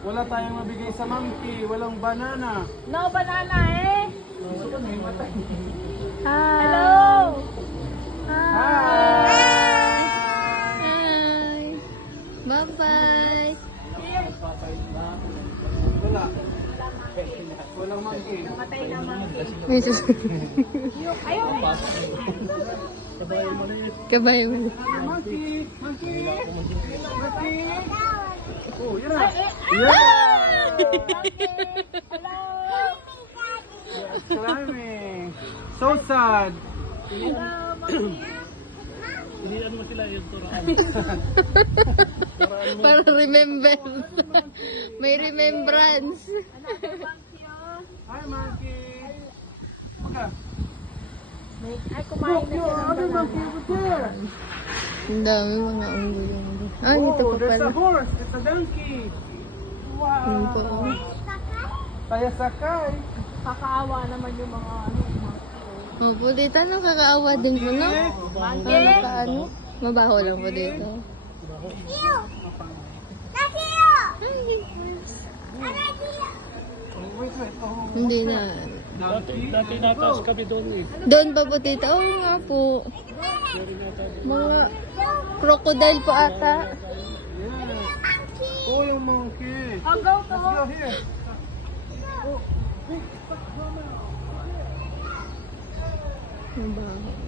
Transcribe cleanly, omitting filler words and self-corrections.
Wala tayong mabigay sa monkey. Walang banana. No banana eh. Gusto ko na yung matay. Hello. Hi! Hi. Bye-bye. Wala. Walang monkey. Matay na monkey. Ayun. Kabayan mo na yun. Kabay mo. Monkey! Monkey! Monkey! Oh, yun na! Hello. Slamming! So sad! Hello, monkey. Inian mo sila yung turaan. Para remembrance. May remembrance. Hi, monkey! Pagka! Ay, kumain na siya ng banana. Ang dami mga unggoy yung doon. Ay, ito pa There's pala. a horse! It's a donkey! Yun po. Wow! Kaya sakay! Kakaawa naman yung mga monkey. Oh, po dito, ano, kakaawa din po, no? Monkey? Ano? Mabaho lang po dito. Wait, oh. Hindi na. Dati natas kami doon eh. Doon pa po dito. Oo nga po. Mga crocodile po ata. Yeah. Oh, yung monkey! Oh, go, Let's go. go here! Mabaho.